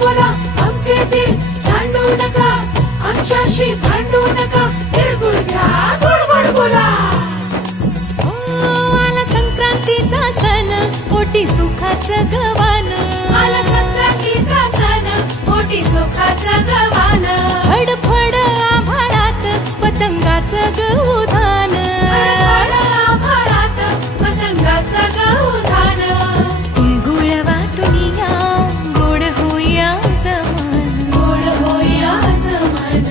बोला आमचे दिल सांडू नका, आमच्याशी भांडू नका, तिळगुळ घ्या गोड गोड बोला. आला संक्रांतीचा सण, पोटी सुखाचं गवान. आला संक्रांतीचा सण, पोटी सुखाचं गवान. फडफड आभाळात पतंगाचं गहुधान. फडफड आभाळात पतंगाचं गहुधान. तिळगुळ वाटून या, गोड होऊया जमान. गोड होया जमान.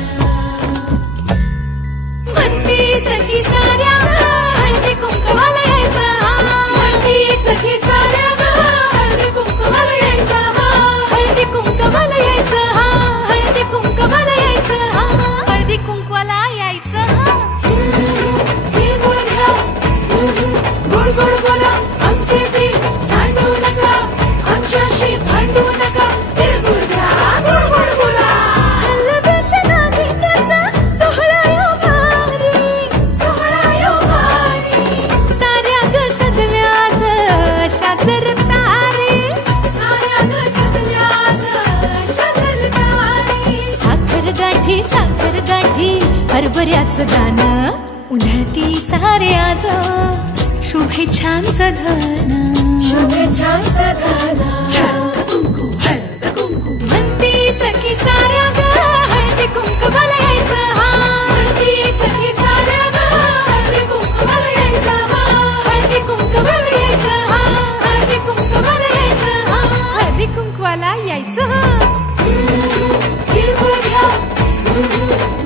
म्हणती सखी साऱ्या हळदी कुंकवाला यायचं. म्हणती सखी साऱ्या हळदी कुंकवाला यायचं. हळदी कुंकवाला यायचं. हळदी कुंकवाला यायचं. हळदी कुंकवाला यायचं. तिळगुळ घ्या गोड गोड बोला आमचे दिल सांडू नका, आमच्याशी भांडू नका, तिळगुळ घ्या गोड गोड बोला. हलव्याच्या दागिन्याचा सोहळा यो भारी. सोहळा यो भारी. साऱ्या ग सजल्याच अशाच रतारी. साऱ्या ग सजल्याच अशाच तारी. साखर गाठी हरभऱ्याचं दाणं. उधळती साऱ्याच शुभेच्छांचं धन. शुभेच्छांचं धन. म्हणती सखी साऱ्या ग हळदी कुंकवाला यायचं. म्हणती सखी साऱ्या हळदी कुंकवाला यायचं. हळदी कुंकवाला यायचं. हळदी कुंकवाला यायचं. हळदी कुंकवाला यायचं. तिळगुळ घ्या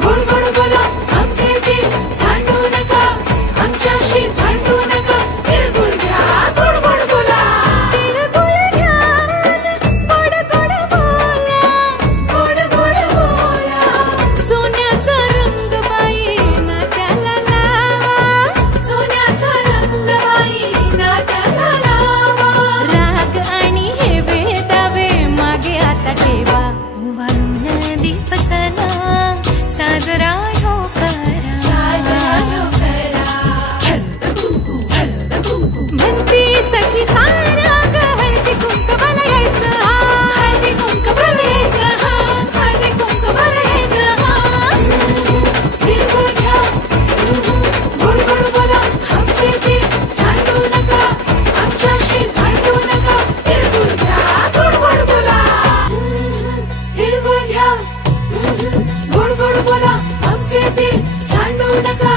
गोड गोड बोला आमचे दिल सांडू नका, आमच्याशी भांडू नका, तिळगुळ घ्या गोड गोड बोला. तिळगुळ घ्या गोड गोड बोला. गोड गोड बोला. सोन्याचा रंग बाई नात्याला लावा. सोन्याचा रंग बाई नाट्याला लावा. राग आणि हे वेदावे मागे आता ठेवा. वाळून दिवसाला साजरा हो करा. साजरा यो करा. म्हणती सखी साऱ्या ग हळदी कुंकवाला यायचं. हळदी कुंकवाला यायचं. हळदी कुंकवाला यायचं. तिळगुळ घ्या गोड गोड बोला आमचे दिल सांडू नका, आमच्याशी भांडू नका, तिळगुळ घ्या गोड गोड बोला. तिळगुळ घ्या गोड गोड बोला आमचे दिल सांडू नका,